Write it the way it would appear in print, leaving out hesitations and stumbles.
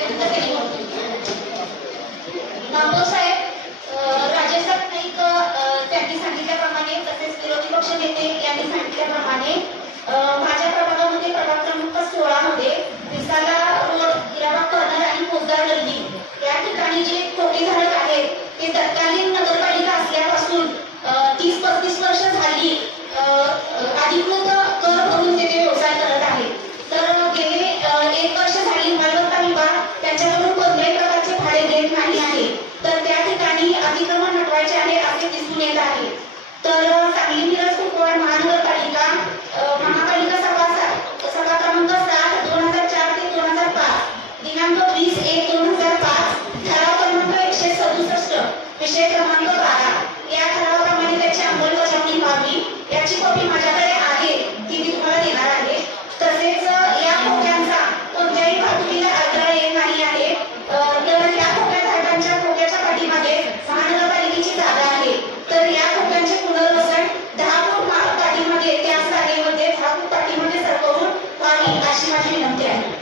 व्यक्त केली होती। नामदेव साहेब राजेसाहेब नाईक त्यांनी सांगितल्याप्रमाणे तसेच विरोधी पक्ष नेते यांनी सांगितल्याप्रमाणे माझ्या प्रभागामध्ये प्रभाग क्रमांक 16 मध्ये विसाला रोड, हिराबाग कॉर्नर आणि पोद्दार गल्ली या ठिकाणी जे ठोकेधारक आहेत ते तत्कालीन नगरपालिका असल्यापासून 30-35 वर्ष झाली अधिकृत कर भरून तेथे व्यवसाय करत आहेत। तर गेले 1 वर्ष झाली मालमत्ता विभाग त्यांच्याकडून कोणत्याही प्रकारचे भाडे देत नाही आहे। तर त्या ठिकाणी अतिक्रमण हटवायचे आहे असे दिसून येत आहे। तर सांगली मिरज कुपवाड महानगरपालिका महापालिका सभा क्रमांक 7 2004 ते 2005 दिनांक 20/1/2005 ठराव क्रमांक 167 विषय क्रमांक 12 या ठरावाप्रमाणे त्याची अंमलबजावणी व्हावी याची कॉपी माझ्याकडे आहे, ती मी तुम्हाला देणार आहे। तसेच या खोक्यांचा कोणत्याही वाहतुकीला अडथळा येत नाही आहे। तर या खोक्याधारकांच्या खोक्याच्या पाठीमागे महानगरपालिकेची जागा आहे। तर या खोक्यांचे पुनर्वसन 10 फूट पाठीमागे त्याच जागेमध्ये 10 फूट पाठीमागे सरकवून व्हावी अशी माझी विनंती आहे।